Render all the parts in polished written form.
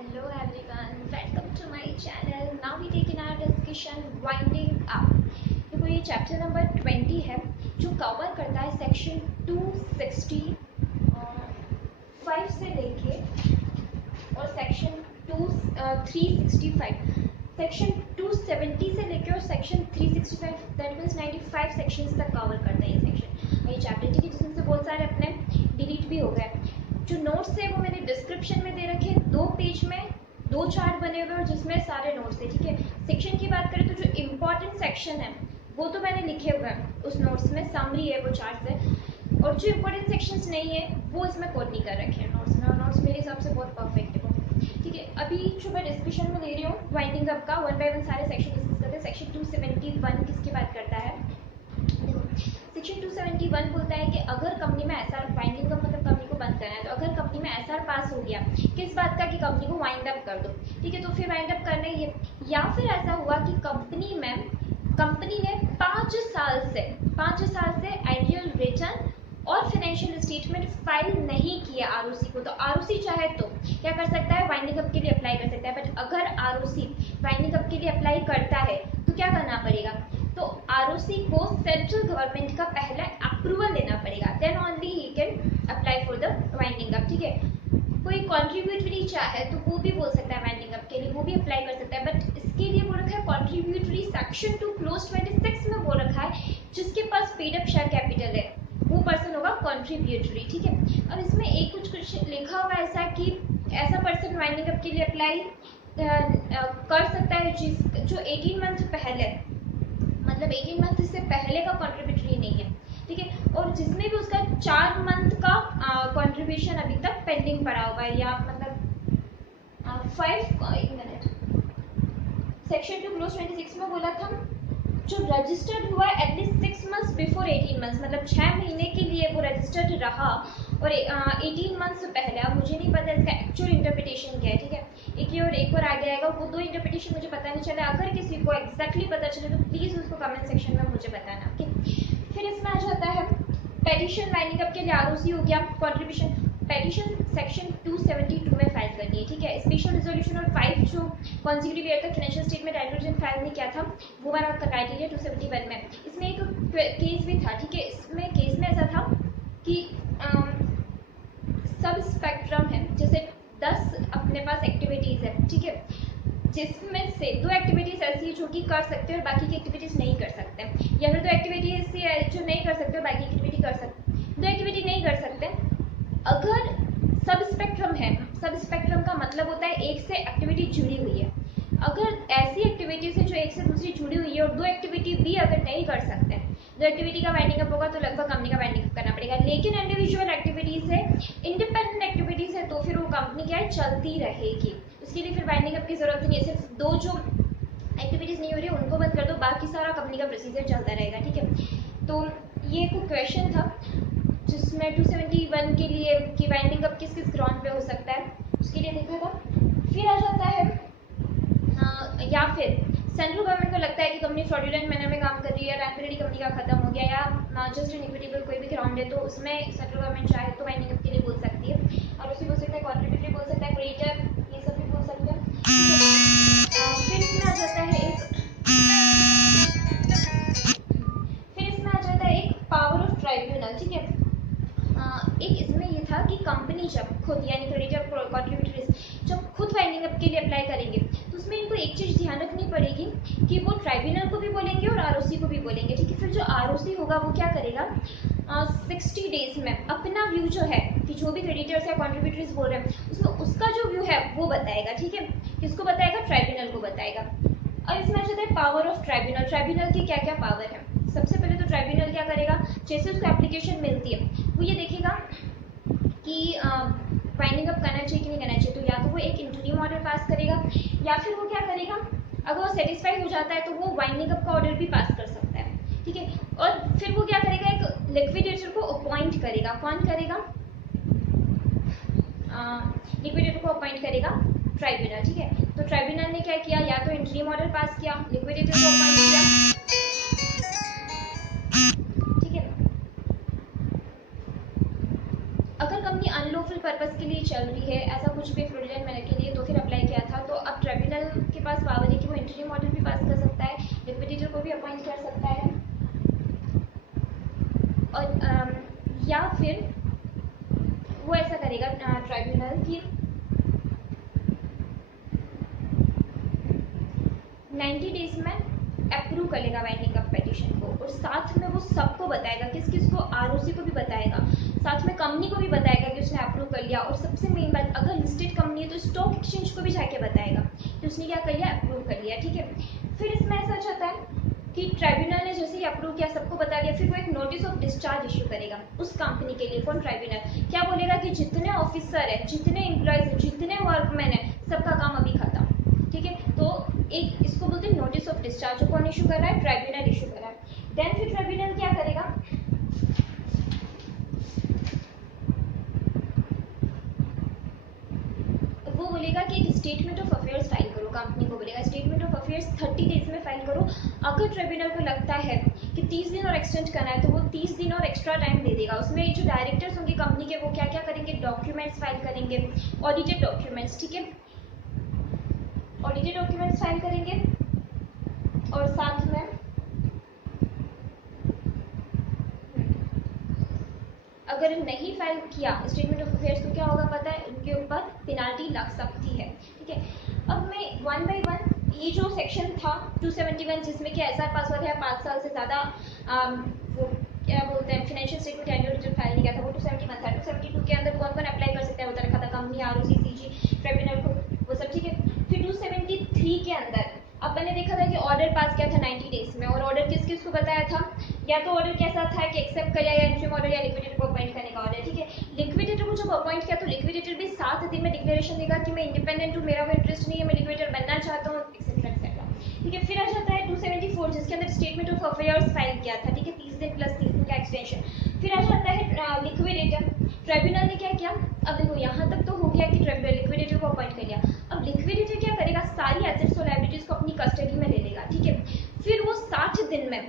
Hello everyone, welcome to my channel. Now we take in our discussion winding up. देखो ये chapter number 20 है जो cover करता है सेक्शन 265 से लेके और सेक्शन 365, सेक्शन 270 से लेके और सेक्शन 365 दैट मीन्स 95 सेक्शंस तक कवर करता है ये सेक्शन ये चैप्टर, ठीक है, जिसमें से बहुत सारे अपने डिलीट भी हो गए। जो नोट्स है वो मैंने डिस्क्रिप्शन में दे रखे, 2 पेज में 2 चार्ट बने हुए और जिसमें सारे नोट्स है, ठीक है। सेक्शन की बात करें तो जो इम्पोर्टेंट सेक्शन है वो तो मैंने लिखे हुए हैं उस नोट्स में, समरी है वो चार्ट से, और जो इम्पोर्टेंट सेक्शंस नहीं है वो इसमें कोड नहीं कर रखे हैं नोट्स में, और नोट्स मेरे हिसाब से बहुत परफेक्ट है वो, ठीक है। अभी जो मैं डिस्कशन में ले रही हूँ वाइंडिंग अप का, 1 बाय 1 सारे सेक्शन डिस्कस करते हैं। सेक्शन 271 किसकी बात करता है? सेक्शन 271 बोलता है कि अगर कंपनी में एसआर, वाइंडिंग अप मतलब कंपनी को बंद करना है, तो अगर कंपनी में एसआर पास हो गया किस बात का कि कंपनी को वाइंड अप कर दो, ठीक है, तो फिर वाइंड अप करना ही है। या फिर ऐसा हुआ कि कंपनी ने 5 साल से एनुअल रिटर्न और फाइनेंशियल स्टेटमेंट फाइल नहीं किया आरओसी को, तो आरओसी चाहे तो क्या कर सकता है, वाइंडिंग अप के लिए अप्लाई कर सकता है। बट अगर आरओसी वाइंडिंग अप के लिए अप्लाई करता है तो क्या करना पड़ेगा, तो आरओसी को सेंट्रल गवर्नमेंट का पहले अप्रूवल लेना पड़ेगा, then only he can apply for the winding up, ठीक है। कोई कॉन्ट्रीब्यूटरी चाहे तो वो भी बोल सकता है वाइंडिंग अप के लिए, वो भी अप्लाई कर सकता है। बट इसके लिए बोल रखा है कॉन्ट्रीब्यूटरी सेक्शन 2 क्लोज 26 में बोल रखा है जिसके पास पेड अप शेयर कैपिटल है वो पर्सन होगा कॉन्ट्रीब्यूटरी, ठीक है। और इसमें एक कुछ लिखा हुआ ऐसा कि ऐसा पर्सन वाइंडिंग अप के लिए अप्लाई कर सकता है जो 18 मंथ पहले, मतलब 18 मंथ से पहले का कॉन्ट्रीब्यूटरी नहीं है, ठीक है, और जिसमें भी उसका 4 मंथ का कॉन्ट्रीब्यूशन अभी तक पेंडिंग पड़ा हुआ है, या मतलब 1 मिनट, सेक्शन 2 क्लोज 26 में बोला था जो रजिस्टर्ड हुआ है एटलीस्ट 6 मंथ्स बिफोर 18 मंथ्स, मतलब 6 महीने के लिए वो रजिस्टर्ड रहा और 18 मंथ्स पहले। अब मुझे नहीं पता इसका एक्चुअल इंटरप्रिटेशन क्या है, ठीक है, एक और आगे आएगा, वो 2 इंटरप्रिटेशन मुझे पता नहीं चला। अगर किसी को एग्जैक्टली पता चले तो प्लीज़ उसको कमेंट सेक्शन में मुझे बताना, ओके। फिर इसमें आ जाता है पेटिशन, वाइंडिंग अप के लिए आरओसी हो गया, कॉन्ट्रीब्यूशन, पेटिशन सेक्शन 272 में फाइल करनी है, ठीक है। स्पेशल रिजोल्यूशन और 5 जो कॉन्जिक्यूटिव ईयर तक फाइनेंशियल स्टेटमेंट एनुअल फाइल नहीं किया था वो वाला क्राइटेरिया 271 में। इसमें एक केस भी था, ठीक है, इसमें केस में ऐसा था कि सब स्पेक्ट्रम है, जैसे 10 अपने पास एक्टिविटीज़ है, ठीक है, जिसमें से 2 एक्टिविटीज़ ऐसी है जो कि कर सकते हैं और बाकी की एक्टिविटीज़ नहीं कर सकते, या फिर 2 एक्टिविटी ऐसी है जो नहीं कर सकते और बाकी एक्टिविटी कर सकते, 2 एक्टिविटी नहीं कर सकते। अगर सब स्पेक्ट्रम है, सब स्पेक्ट्रम का मतलब होता है एक से एक्टिविटी जुड़ी हुई है, अगर ऐसी एक्टिविटीज है जो एक से दूसरी जुड़ी हुई है और 2 एक्टिविटी भी अगर नहीं कर सकते हैं, 2 एक्टिविटी का वाइंडिंग अप होगा तो लगभग कंपनी का वाइंडिंग अप करना पड़ेगा। लेकिन इंडिविजुअल एक्टिविटीज है, इंडिपेंडेंट एक्टिविटीज है, तो फिर वो कंपनी क्या है, चलती रहेगी, उसके लिए फिर वाइंडिंग अप की जरूरत नहीं है। सिर्फ 2 जो एक्टिविटीज नहीं हो रही है उनको बंद कर दो, बाकी सारा कंपनी का प्रोसीजर चलता रहेगा, ठीक है। तो ये एक क्वेश्चन था जिसमें 271 के लिए कि वाइंडिंग अप किस किस ग्राउंड पे हो सकता है उसके लिए देखा था। फिर आ जाता है या फिर सेंट्रल गवर्नमेंट को लगता है कि कंपनी फ्रॉडुलेंट मैनर में काम कर रही है, टेम्परेरी कंपनी का खत्म हो गया, या जस्ट एंड इक्विटेबल कोई भी ग्राउंड है, तो उसमें सेंट्रल गवर्नमेंट चाहे तो वाइंडिंग अप के लिए बोल सकती है, और उसी बोल सकता है कॉन्ट्रीब्यूटरी बोल सकता है, क्रेडिटर, ये सब भी बोल सकते हैं। फिर इसमें आ जाता है एक पावर ऑफ ट्राइब्यूनल, ठीक है। एक इसमें ये था कि कंपनी जब खुद, यानी क्रेडिटर कॉन्ट्रीब्यूटरीज जब खुद वाइंडिंग अप के लिए अप्लाई करेंगे तो उसमें इनको एक चीज़ ध्यान रखनी पड़ेगी कि वो ट्राइब्यूनल को भी बोलेंगे और आरओसी को भी बोलेंगे, ठीक है। फिर जो आरओसी होगा वो क्या करेगा, 60 डेज में अपना व्यू जो है कि जो भी क्रेडिटर्स या कॉन्ट्रीब्यूटरीज बोल रहे हैं उसमें उसका जो व्यू है वो बताएगा, ठीक है। किसको बताएगा, ट्राइब्यूनल को बताएगा। और इसमें आ जाता है पावर ऑफ ट्राइब्यूनल, ट्राइब्यूनल की क्या क्या पावर है। सबसे पहले तो ट्राइब्यूनल क्या करेगा, जैसे उसको एप्लीकेशन मिलती है वो ये देखेगा कि वाइंडिंग अप करना चाहिए कि नहीं करना चाहिए, तो या तो वो एक इंटरिम ऑर्डर पास करेगा, या फिर वो क्या करेगा, अगर वो सेटिस्फाई हो जाता है तो वो वाइंडिंग अप का ऑर्डर भी पास कर सकता है, ठीक है। और फिर वो क्या करेगा, एक लिक्विडेटर को अपॉइंट करेगा, कौन करेगा, लिक्विडेटर को अपॉइंट करेगा ट्राइब्यूनल, ठीक है। तो ट्राइब्यूनल ने क्या किया, या तो इंटरिम ऑर्डर पास किया, लिक्विडेटर को अपॉइंट किया, ठीक है। अगर कंपनी अनलॉफुल पर्पस के लिए चल रही है, ऐसा कुछ भी फ्रॉडुलेंट मैनर के लिए, तो फिर अप्लाई 90 डेज में अप्रूव कर लेगा वाइंडिंग अप पेटिशन को, और साथ में वो सबको बताएगा, किस किस को, आरओसी को भी बताएगा, साथ में कंपनी को भी बताएगा कि उसने अप्रूव कर लिया, और सबसे मेन बात, अगर लिस्टेड कंपनी है तो स्टॉक एक्सचेंज को भी जाके बताएगा कि उसने क्या कर लिया, अप्रूव कर लिया। ठीक है, फिर इसमें ऐसा हो जाता है कि ट्राइब्यूनल ने जैसे ही अप्रूव किया, सबको बता दिया, फिर वो एक नोटिस ऑफ डिस्चार्ज इशू करेगा उस कंपनी के लिए। कौन? ट्राइब्यूनल। क्या बोलेगा कि जितने ऑफिसर है, जितने एम्प्लॉयज है, जितने वर्कमैन है, सबका काम अभी खत्म। ठीक है, तो एक इसको बोलते हैं नोटिस ऑफ डिस्चार्ज। कौन इशू कर रहा है? ट्राइब्यूनल इशू कर रहा है। देन फिर ट्राइब्यूनल क्या करेगा, वो बोलेगा कि एक स्टेटमेंट ऑफ अफेयर्स फाइल करो। कंपनी को बोलेगा स्टेटमेंट ऑफ अफेयर्स 30 डेज में फाइल करो। अगर ट्रिब्यूनल को लगता है कि 30 दिन और एक्सटेंड करना है तो वो 30 दिन और एक्स्ट्रा टाइम दे देगा। उसमें जो डायरेक्टर्स होंगे कंपनी के, वो क्या क्या करेंगे, डॉक्यूमेंट्स फाइल करेंगे, ऑडिटेड डॉक्यूमेंट्स। ठीक है, ऑडिटेड डॉक्यूमेंट्स फाइल करेंगे, और साथ में अगर नहीं फाइल किया स्टेटमेंट ऑफ अफेयर्स तो क्या होगा पता है, उनके ऊपर पेनाल्टी लग सकती है। ठीक है, अब मैं वन बाय वन, ये जो सेक्शन था 271 जिसमें कि एसआर पास हुआ था 5 साल से ज़्यादा, वो क्या बोलते हैं, financial statement annual return file नहीं किया था, वो 271 था। 272 के अंदर कौन कौन अप्लाई कर सकता है वो रखा था, कंपनी, आरओसी, सीजी, ट्रिब्यूनल को, वो सब। ठीक है, फिर 273 के अंदर अपन ने देखा था कि ऑर्डर पास किया था 90 डेज में, और ऑर्डर किस किस को बताया था, या तो ऑर्डर कैसा था कि एक्सेप्ट कर, या इंट्रीम ऑर्डर, या लिक्विडेटर को अपॉइंट करने का ऑर्डर। ठीक है, लिक्विडेटर को जब अपॉइंट किया तो लिक्विडेटर भी 7 दिन में डिक्लेरेशन देगा कि मैं इंडिपेंडेंट हूँ, मेरा कोई इंटरेस्ट नहीं है, मैं लिक्विडेटर बनना चाहता हूँ, एक्सेट्रा एक्सेट्रा। ठीक है, फिर आ जाता है 274 जिसके अंदर स्टेटमेंट ऑफ अफेयर्स फाइल किया था। ठीक है, 30 दिन प्लस 30 दिन का एक्सटेंशन। फिर आ जाता है लिक्विडेटर। ट्रिब्यूनल ने क्या किया, अब देखो यहाँ तक तो हो गया कि लिक्विडेटर को अपॉइंट कर लिया। अब लिक्विडेटर क्या करेगा, सारी एसेट्स और लायबिलिटीज को अपनी कस्टडी में ले लेगा। ठीक है, फिर वो 60 दिन में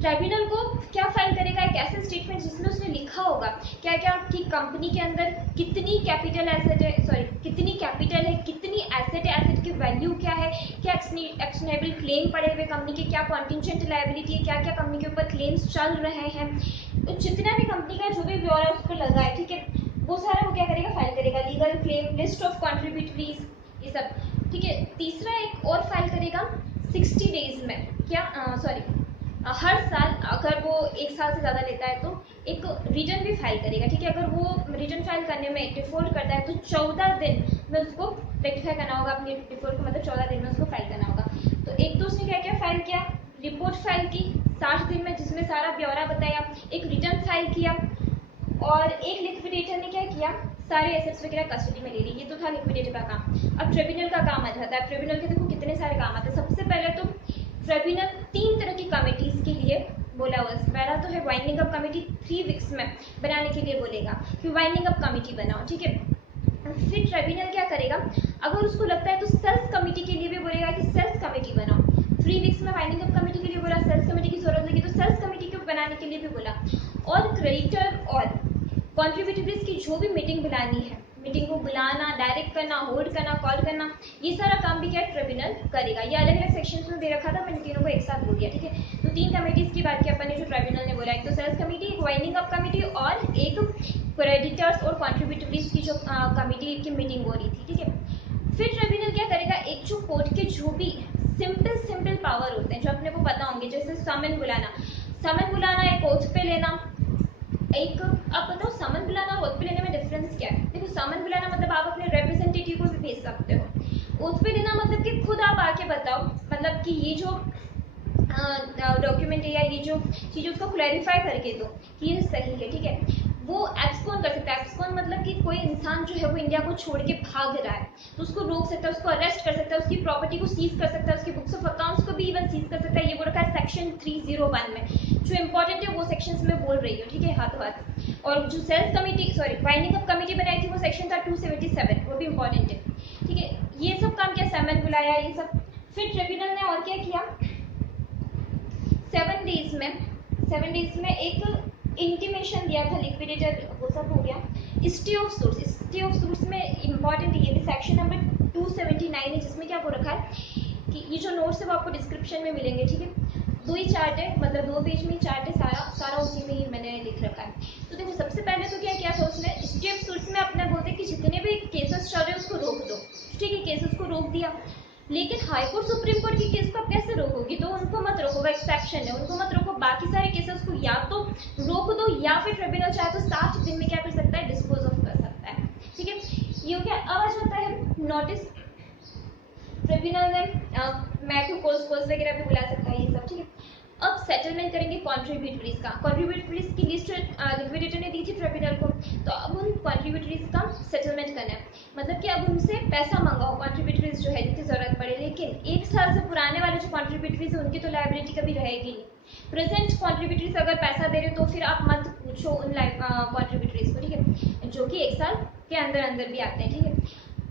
ट्राइब्यूनल को क्या फाइल करेगा, एक ऐसा स्टेटमेंट जिसमें उसने लिखा होगा क्या क्या कि कंपनी के अंदर कितनी कैपिटल एसेट है, सॉरी कितनी कैपिटल है, कितनी एसेट है, एसेट की वैल्यू क्या है, क्या एक्शनेबल क्लेम पड़े हुए कंपनी के, क्या कॉन्टिजेंट लायबिलिटी है, क्या क्या कंपनी के ऊपर क्लेम्स चल रहे हैं, तो जितना भी कंपनी का जो भी ब्यौरा है उसको लगा है। ठीक है, वो सारा वो क्या करेगा, फाइल करेगा, legal claim, list of contributories, ये सब। ठीक है, तीसरा एक और फाइल करेगा 60 डेज में, क्या हर साल अगर वो 1 साल से ज़्यादा लेता है तो एक रिटर्न भी फाइल करेगा। ठीक है, अगर वो रिटर्न फाइल करने में डिफॉल्ट करता है तो 14 दिन में उसको रेक्टिफाई करना होगा, अपने डिफॉल्ट को मतलब 14 दिन में उसको फाइल करना होगा। तो एक तो उसने क्या क्या फाइल किया, रिपोर्ट फाइल की 60 दिन में जिसमें सारा ब्यौरा बताया, एक रिटर्न फाइल किया, और एक लिक्विडेटर ने क्या किया, सारे एसेट्स वगैरह कस्टडी में ले ली। ये तो था लिक्विडेटर का काम। अब ट्रिब्यूनल का काम आ जाता है। ट्रिब्यूनल के देखो कितने सारे काम आते हैं। सबसे पहले तो ट्रिब्यूनल 3 तरह की कमिटीज के लिए बोला हुआ है। पहला तो है वाइंडिंग अप कमेटी, 3 वीक्स में बनाने के लिए बोलेगा कि वाइंडिंग अप कमेटी बनाओ। ठीक है, फिर ट्रिब्यूनल क्या करेगा, अगर उसको लगता है तो सेल्स कमेटी के लिए भी बोलेगा कि सेल्स कमेटी बनाओ। 3 वीक्स में वाइंडिंग अप कमेटी के लिए बोला, सेल्स कमेटी की जरूरत लगी तो सेल्स कमेटी को बनाने के लिए भी बोला। और क्रेडिटर और कॉन्ट्रीब्यूटरीज की जो भी मीटिंग बुलानी है, मीटिंग को बुलाना, डायरेक्ट करना, होल्ड करना, कॉल करना, ये सारा काम भी क्या ट्रिब्यूनल करेगा। ये अलग अलग सेक्शंस में दे रखा था, मैंने तीनों को एक साथ बोल दिया। ठीक है, तो 3 कमेटीज की बात की अपन ने जो ट्रिब्यूनल ने बोला, एक तो सेल्स कमेटी, एक वाइंडिंग अप कमेटी, और एक क्रेडिटर्स और कॉन्ट्रीब्यूटरीज की जो कमेटी की मीटिंग हो रही थी। ठीक है, फिर ट्रिब्यूनल क्या करेगा, एक जो कोर्ट के जो भी सिंपल पावर होते हैं जो अपने को पता होंगे, जैसे समन बुलाना, एक ओथ पे लेना, एक, आप बताओ समन बुलाना और ओथ पे लेने में डिफरेंस क्या है। देखो समन बुलाना मतलब आप अपने रिप्रेजेंटेटिव को भी भेज सकते हो, ओथ पे लेना मतलब कि खुद आप आके बताओ, मतलब कि ये जो डॉक्यूमेंट है या ये जो चीज़ उसको क्लैरिफाई करके दो कि ये सही है। ठीक है, वो एक्सकॉन कर सकता है। एक्सकॉन मतलब कि कोई इंसान जो है वो इंडिया को छोड़ के भाग रहा है तो उसको रोक सकता है, उसको अरेस्ट कर सकता है, उसकी प्रॉपर्टी को सीज कर सकता है, उसकी बुक्स ऑफ अकाउंट्स को भी इवन सीज कर सकता है। ये बोल रखा है सेक्शन 301 में। जो इंपॉर्टेंट है वो सेक्शंस में बोल रही हूँ। ठीक है, हाथों हाथ। और जो sales committee, sorry winding up committee बनाई थी वो सेक्शन था 277, वो भी इंपॉर्टेंट है। ठीक है, ये सब काम किया, समन बुलाया, ये सब। फिर ट्रिब्यूनल ने और क्या किया, 7 डेज में एक इंटीमेशन दिया था लिक्विडेटर, वो सब हो गया। स्टे ऑफ सूट्स में इंपॉर्टेंट ये भी सेक्शन नंबर 279 है, जिसमें क्या हो रखा है कि ये जो नोट्स है वो आपको डिस्क्रिप्शन में मिलेंगे। ठीक है, 2 ही चार्ट है, मतलब 2 पेज में ही चार्ट है, सारा उसी में ही मैंने लिख रखा है। तो देखो सबसे पहले तो क्या किया था उसने, स्टे ऑफ सूट्स में अपने बोलते कि जितने भी केसेस चल रहे हैं उसको रोक दो। ठीक है, केसेस को रोक दिया। लेकिन हाई कोर्ट सुप्रीम कोर्ट की केस को आप कैसे रोकोगी? तो उनको मत रोको, वो एक्सेप्शन है, उनको मत रोको। बाकी सारे केसेस को या तो रोक दो या फिर ट्रिब्यूनल चाहे तो 7 दिन में क्या कर सकता है, डिस्पोज ऑफ कर सकता है। ठीक है, ये हो गया। अब आ जाता है नोटिस। ट्रिब्यूनल ने मैथ्यू कोर्स वगैरह भी बुला सकता है, ये सब। ठीक है, अब सेटलमेंट करेंगे कॉन्ट्रीब्यूटरीज का। कॉन्ट्रीब्यूटरीज की लिस्ट लिक्विडेटर ने दी थी ट्रिब्यूनल को, तो अब उन कॉन्ट्रीब्यूटरीज का सेटलमेंट करना है। मतलब कि अब उनसे पैसा मंगाओ, कॉन्ट्रीब्यूटरीज जो है जितनी जरूरत पड़े। लेकिन 1 साल से पुराने वाले जो कॉन्ट्रीब्यूटरीज है उनकी तो लाइबिलिटी कभी रहेगी नहीं। प्रेजेंट कॉन्ट्रीब्यूटरीज अगर पैसा दे रहे हो तो फिर आप मत पूछो उन कॉन्ट्रीब्यूटरीज को, ठीक है, जो कि 1 साल के अंदर अंदर भी आते हैं। ठीक है,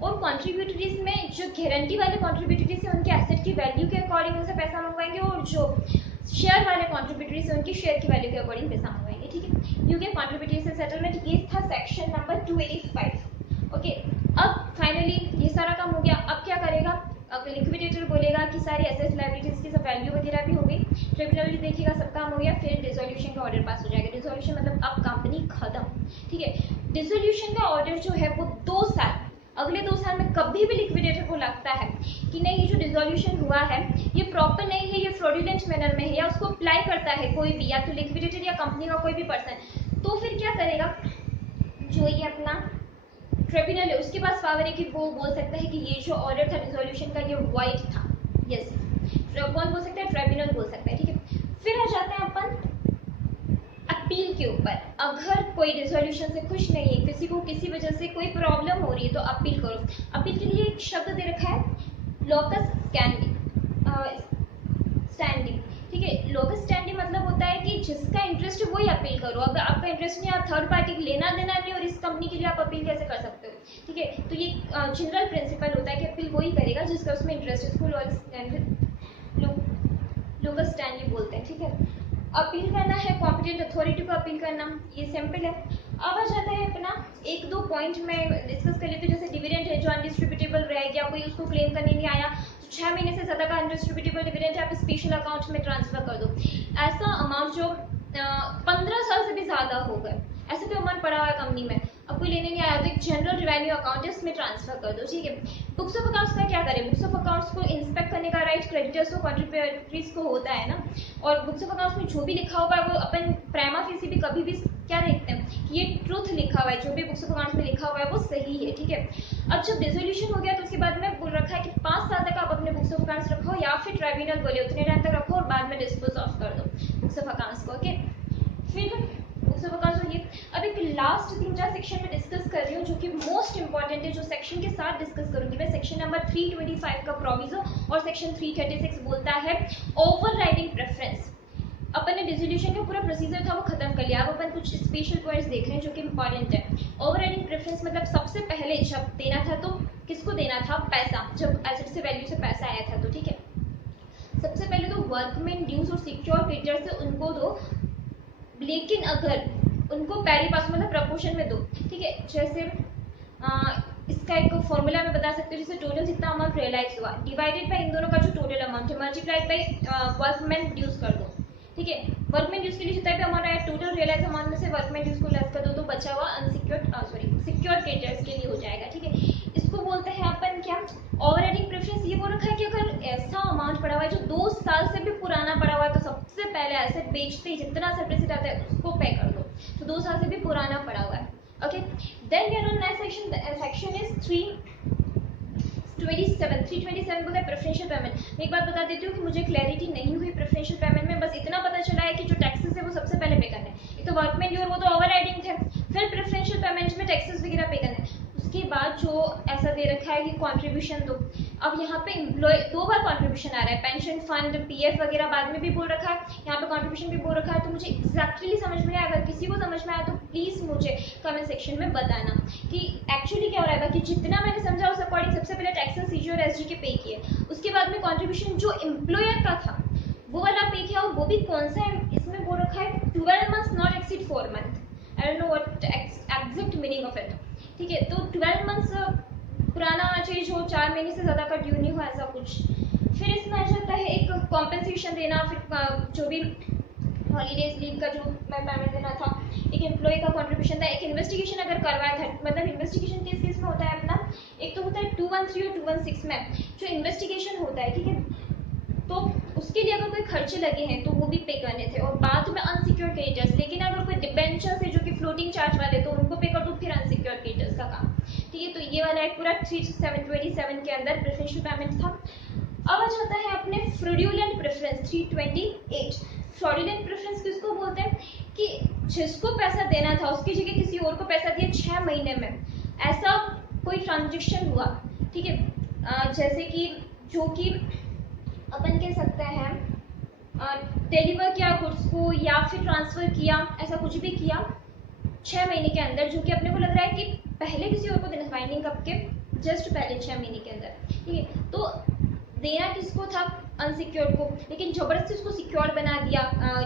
और कॉन्ट्रीब्यूटरीज में जो गारंटी वाले कॉन्ट्रीब्यूटरीज है उनके एसेट की वैल्यू के अकॉर्डिंग उनसे पैसा मंगवाएंगे, और जो शेयर वाले कॉन्ट्रीब्यूटरीज है उनकी शेयर की वैल्यू के अकॉर्डिंग पैसा मंगवाएंगे। ठीक है, यू के कॉन्ट्रीब्यूटरी से सेटलमेंट, ये था सेक्शन नंबर 285। ओके, अब फाइनली ये सारा काम हो गया। अब क्या करेगा, अब लिक्विडेटर बोलेगा कि सारी एसेट्स लायबिलिटीज की सब वैल्यू वगैरह भी हो गई, ट्रिब्यूनल भी देखेगा, सब काम हो गया, फिर डिसोल्यूशन का ऑर्डर पास हो जाएगा। डिसोल्यूशन मतलब अब कंपनी खत्म। ठीक है, डिसोल्यूशन का ऑर्डर जो है वो 2 साल, अगले 2 साल में कभी भी लिक्विडेटर को लगता है कि नहीं ये जो डिसोल्यूशन हुआ है ये प्रॉपर नहीं है, ये फ्रॉडुलेंट मैनर में है, या उसको अप्लाई करता है कोई भी, या तो लिक्विडेटर या कंपनी का कोई भी पर्सन, तो फिर क्या करेगा, जो ये अपना ट्रिब्यूनल है उसके पास पावर है कि वो बोल सकता है कि ये जो ऑर्डर था डिसोल्यूशन का ये वाइड था। यस, कौन बोल सकता है, ट्रिब्यूनल बोल सकता है। ठीक है, फिर आ जाते हैं अपन अपील के ऊपर। अगर कोई डिसोल्यूशन से खुश नहीं है, किसी को किसी वजह से कोई प्रॉब्लम हो रही है तो अपील करो। अपील के लिए एक शब्द दे रखा है, लोकस स्टैंडिंग। ठीक है, लोकस स्टैंडिंग मतलब होता है कि जिसका इंटरेस्ट है वही अपील करो। अगर आपका इंटरेस्ट नहीं है, थर्ड पार्टी लेना देना नहीं और इस कंपनी के लिए आप अपील कैसे कर सकते हो? ठीक है, तो ये जनरल प्रिंसिपल होता है कि अपील वही करेगा जिसका उसमें इंटरेस्ट है। इसको लोकस स्टैंडिंग बोलते हैं। ठीक है, अपील करना है कॉम्पिटेंट अथॉरिटी को अपील करना, ये सिंपल है। अब आ जाता है अपना 1-2 पॉइंट में डिस्कस कर लेते हैं। जैसे डिविडेंड है जो अनडिस्ट्रीब्यूटेबल रह गया, कोई उसको क्लेम करने नहीं आया, तो 6 महीने से ज्यादा का अनडिस्ट्रीब्यूटेबल डिविडेंड है, आप स्पेशल अकाउंट में ट्रांसफर कर दो। ऐसा अमाउंट जो 15 साल से भी ज्यादा हो गए, ऐसे तो अमाउंट पड़ा हुआ है कंपनी में, अब कोई लेने नहीं आया, तो एक जनरल रेवेन्यू अकाउंट है उसमें ट्रांसफर कर दो। ठीक है, बुक्स ऑफ अकाउंट्स का क्या करें, बुक्स ऑफ अकाउंट्स को इंस्पेक्ट करने का राइट क्रेडिटर्स को कॉन्ट्रीब्यूटरीज को होता है ना, और बुक्स ऑफ अकाउंट्स में जो भी लिखा हुआ है वो अपन प्राइमा फेसी भी कभी भी क्या देखते हैं कि ये ट्रूथ लिखा हुआ है, जो भी बुक्स ऑफ अकाउंट्स में लिखा हुआ है वो सही है। ठीक है, अब जब डिसोल्यूशन हो गया तो उसके बाद में बोल रखा है कि 5 साल तक आप अपने बुक्स ऑफ अकाउंट्स रखो, या फिर ट्राइब्यूनल बोले उतने टाइम तक रखो और बाद में डिस्पोज ऑफ कर दो बुक्स ऑफ अकाउंट्स को। ओके, फिर बुक्स ऑफ अकाउंट्स होगी। अब एक लास्ट 3-4 सेक्शन में डिस्कस कर रही हूँ जो कि मोस्ट इंपॉर्टेंट है, जो सेक्शन के साथ डिस्कस करूंगी मैं। सेक्शन नंबर 325 का प्रोविजो, और सेक्शन 336 बोलता है ओवरराइडिंग प्रेफरेंस। अपन ने डिसोल्यूशन का पूरा प्रोसीजर था वो खत्म कर लिया, अब अपन कुछ स्पेशल पॉइंट्स देख रहे हैं जो कि इंपॉर्टेंट है। ओवरराइडिंग प्रेफरेंस मतलब सबसे पहले जब देना था तो किसको देना था, पैसा, जब एसेट से वैल्यू से पैसा आया था तो। ठीक है, सबसे पहले तो वर्कमैन ड्यूज और सिक्योर क्रेडिटर्स से उनको दो, लेकिन अगर उनको पैरी पास मतलब प्रपोर्शन में दो। ठीक है, जैसे इसका एक फॉर्मूला मैं बता सकती हूँ, जैसे टोटल जितना अमाउंट रियलाइज हुआ डिवाइडेड बाय इन दोनों का जो टोटल अमाउंट है मल्टीप्लाइड बाय वर्कमैन ड्यूज कर दो। ठीक है, वर्कमैन ड्यूज के लिए जितना भी अमाउंट आया टोटल रियलाइज अमाउंट में से वर्कमैन ड्यूज को लेस कर दो, तो बचा हुआ सिक्योर क्रेडिटर्स के लिए हो जाएगा। ठीक है, इसको बोलते हैं अपन क्या, ओवरराइडिंग प्रेफरेंस। ये बोल रखा है कि अगर ऐसा अमाउंट पड़ा हुआ है जो 2 साल से भी पुराना पड़ा हुआ है तो सबसे पहले एसेट बेचते ही जितना सर्प्लस आता है उसको पे कर दो, तो 2 साल से भी पुराना पड़ा हुआ है। Okay, then we are on next section is 327 बोला प्रेफरेंशियल पेमेंट। मैं एक बात बता देती हूँ कि मुझे क्लैरिटी नहीं हुई प्रेफरेंशियल पेमेंट में, बस इतना पता चला है कि जो टैक्सेस है वो सबसे पहले पे करने हैं। एक तो वर्कमैन ड्यू और वो तो ओवरराइडिंग थे, फिर प्रेफरेंशियल पेमेंट में टैक्सेस वगैरह पे करने, उसके बाद जो ऐसा दे रखा है कि कंट्रीब्यूशन दो। अब यहाँ पे एम्प्लॉय 2 बार कंट्रीब्यूशन आ रहा है, पेंशन फंड पीएफ वगैरह बाद में भी बोल रखा है, यहाँ पे कंट्रीब्यूशन भी बोल रखा है, तो मुझे एक्जैक्टली समझ में नहीं आया। अगर किसी को समझ में आया तो प्लीज मुझे कमेंट सेक्शन में बताना कि एक्चुअली क्या हो रहा है। बाकी जितना मैंने समझा उस अकॉर्डिंग सबसे पहले टैक्सेस सीजी और एसजी के पे किए, उसके बाद में कंट्रीब्यूशन जो एम्प्लॉयर का था वो वाला पे किया, और वो भी कौन सा है इसमें बोल रखा है 12 months not exceed 4 month। I don't know what exact meaning of it. ठीक है, तो 12 months पुराना होना चाहिए जो 4 महीने से ज्यादा का ड्यू नहीं हुआ, ऐसा कुछ। फिर इसमें आ जाता है एक कॉम्पेंसेशन देना, फिर जो भी हॉलीडेज लीव का जो मैं पेमेंट देना था, एक एम्प्लॉय का कंट्रीब्यूशन था, एक इन्वेस्टिगेशन अगर करवाया था, मतलब इन्वेस्टिगेशन किस केस में होता है अपना, एक तो होता है 2 213 और 216 में जो इन्वेस्टिगेशन होता है, ठीक है, तो उसके लिए अगर कोई खर्चे लगे हैं तो वो भी पे करने थे, और बाद में अनसिक्योर्ड क्रेडिटर्स, लेकिन अगर कोई डिबेंचर है जो कि फ्लोटिंग चार्ज वाले तो उनको पे कर दो, फिर अनसिक्योर्ड क्रेडिटर्स का काम, ठीक है। तो ये वाला एक पूरा 327 के अंदर प्रेफरेंशियल पेमेंट था। अब आ जाता है अपने फ्रॉडुलेंट प्रेफरेंस 328। फ्रॉडुलेंट प्रेफरेंस किसको बोलते हैं कि जिसको पैसा देना था उसकी जगह किसी और को पैसा दिया 6 महीने में, ऐसा कोई ट्रांजेक्शन हुआ, ठीक है, जैसे कि जो कि अपन कह सकते हैं डिलीवर किया गुड्स को या फिर ट्रांसफर किया, ऐसा कुछ भी किया 6 महीने के अंदर, जो कि अपने को लग रहा है कि पहले किसी और को देना, वाइंडिंग अप के जस्ट पहले 6 महीने के अंदर, ठीक है। तो देना किसको था, अनसिक्योर्ड को, लेकिन जबरदस्ती उसको सिक्योर बना दिया,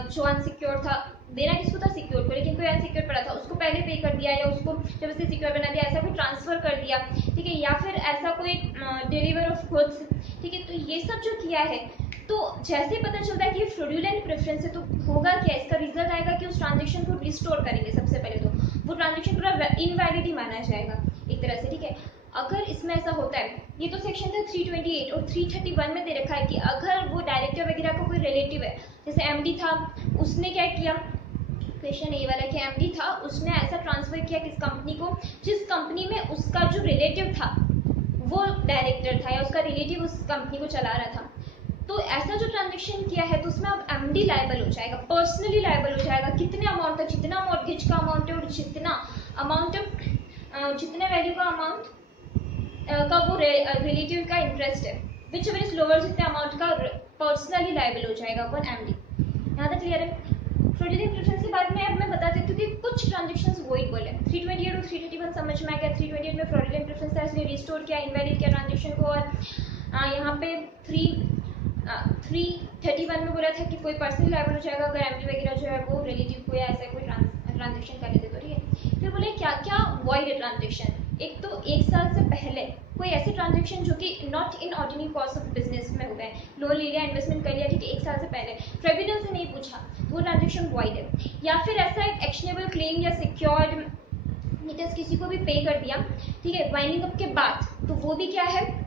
जो अनसिक्योर था देना किसको था, सिक्योर को, लेकिन कोई अनसिक्योर पड़ा था उसको पहले पे कर दिया, या उसको जबरदस्ती सिक्योर बना दिया, ऐसा कोई ट्रांसफर कर दिया, ठीक है, या फिर ऐसा कोई डिलीवर ऑफ गुड्स, ठीक है। तो ये सब जो किया है, तो जैसे ही पता चलता है कि ये फ्रॉडुलेंट प्रेफरेंस है, तो होगा क्या, इसका रिजल्ट आएगा कि उस ट्रांजेक्शन को रिस्टोर करेंगे। सबसे पहले तो वो ट्रांजेक्शन पूरा इनवैलिड ही माना जाएगा एक तरह से, ठीक है। अगर इसमें ऐसा होता है, ये तो सेक्शन था 328, और 331 में दे रखा है कि अगर वो डायरेक्टर वगैरह का कोई रिलेटिव है, जैसे एमडी था, उसने क्या किया, क्वेश्चन ये वाला कि एमडी था, उसने ऐसा ट्रांसफर किया किस कंपनी को, जिस कंपनी में उसका जो रिलेटिव था वो डायरेक्टर था, या उसका रिलेटिव उस कंपनी को चला रहा था, तो ऐसा जो ट्रांजेक्शन किया है तो उसमें अब एमडी लायबल हो जाएगा, पर्सनली लायबल हो जाएगा, कितने अमाउंट तक, जितना मॉर्गेज का अमाउंट है और जितना अमाउंट जितने वैल्यू का अमाउंट का वो रिलेटिव का इंटरेस्ट है, विच एवर इज लोअर, जितने अमाउंट का पर्सनली लायबल हो जाएगा अपन एमडी। यहाँ तक क्लियर है। फ्रॉडुलेंट प्रेफरेंस के बारे में अब मैं बता देती हूँ कि कुछ ट्रांजेक्शंस वॉइड बोले, 328 और 331 समझ में आ गया। 328 में फ्रॉडुलेंट प्रेफरेंस था, इसलिए रिस्टोर किया, इनवैलिड किया ट्रांजेक्शन को, और यहाँ पे 331 में बोला था कि कोई पर्सनल लायबल हो जाएगा अगर एमडी वगैरह जो है वो रिलेटिव को या ऐसा कोई ट्रांजेक्शन कर लेते, तो ठीक है। फिर बोले क्या क्या वॉइड है ट्रांजेक्शन, एक तो 1 साल से पहले कोई ऐसे ट्रांजेक्शन जो कि not in ordinary course of business में हो गए, लोन ले लिया, इन्वेस्टमेंट कर लिया, ठीक है, 1 साल से पहले ट्रिब्यूनल से नहीं पूछा, तो वो ट्रांजेक्शन वॉइड है। या फिर ऐसा एक एक्शनेबल क्लेम या सिक्योर्ड नीटस किसी को भी पे कर दिया, ठीक है, वाइंडिंग अप के बाद, तो वो भी क्या है,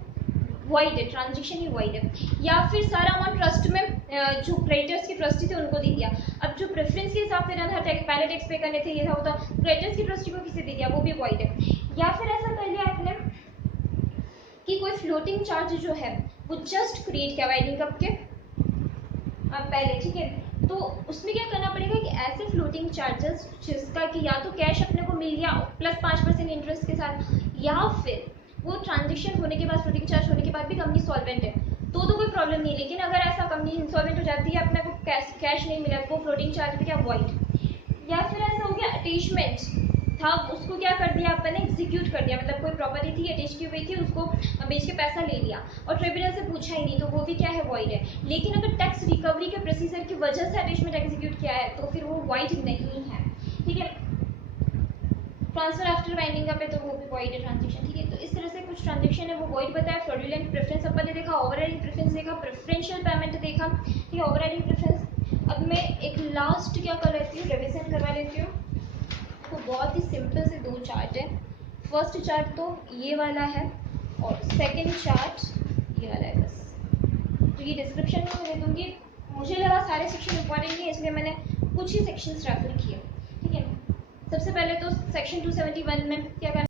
वॉइड है, ट्रांजेक्शन ही वॉइड है। या फिर सारा अमाउंट ट्रस्ट में जो क्रेडिटर्स के ट्रस्टी थे उनको दे दिया, अब जो प्रेफरेंस के हिसाब से था टैक्स, पहले टैक्स पे करने थे, ये था होता क्रेडिटर्स के ट्रस्टी को किसे दे दिया, वो भी वॉइड है। या फिर ऐसा कर लिया आपने कि कोई फ्लोटिंग चार्ज जो है वो जस्ट क्रिएट किया वाइंडिंग अप के पहले, ठीक है, तो उसमें क्या करना पड़ेगा कि ऐसे फ्लोटिंग चार्जेस जिसका कि या तो कैश अपने को मिल गया प्लस 5% इंटरेस्ट के साथ, या फिर वो ट्रांजेक्शन होने के बाद, फ्लोटिंग चार्ज होने के बाद भी कंपनी सॉल्वेंट है तो कोई प्रॉब्लम नहीं है, लेकिन अगर ऐसा कंपनी इंसॉल्वेंट हो जाती है, अपने को कैश नहीं मिला, वो फ्लोटिंग चार्ज पे क्या वॉइड। या फिर ऐसा हो गया अटैचमेंट था, उसको क्या कर दिया अपन ने, एग्जीक्यूट कर दिया, मतलब कोई प्रॉपर्टी थी अटैच की हुई थी, उसको बेच के पैसा ले लिया और ट्रिब्यूनल से पूछा ही नहीं, तो वो भी क्या है, वॉइड है। लेकिन अगर टैक्स रिकवरी के प्रोसीजर की वजह से अटैचमेंट एग्जीक्यूट किया है तो फिर वो वॉइड नहीं है, ठीक है। ट्रांसफर आफ्टर वाइंडिंग अप है तो वो भी वॉइड है ट्रांजेक्शन, ठीक है। तो इस तरह से कुछ ट्रांजेक्शन है वो वॉइड बताया। फ्रॉडुलेंट प्रेफरेंस अपन ने देखा, ओवरराइडिंग प्रेफरेंस देखा, प्रेफरेंशियल पेमेंट देखा, ठीक है, ओवरराइडिंग प्रेफरेंस। अब मैं एक लास्ट क्या कर लेती हूँ, रिविजन करवा लेती हूँ। तो बहुत ही सिंपल से 2 चार्ट है। फर्स्ट चार्ट तो ये वाला है और सेकेंड चार्ट ये वाला है, बस। तो ये डिस्क्रिप्शन में मैं दे दूँगी, मुझे लगा सारे सेक्शन इंपॉर्टेंट है इसलिए मैंने कुछ ही सेक्शंस रेफर किए, ठीक है। सबसे पहले तो सेक्शन 271 में क्या करना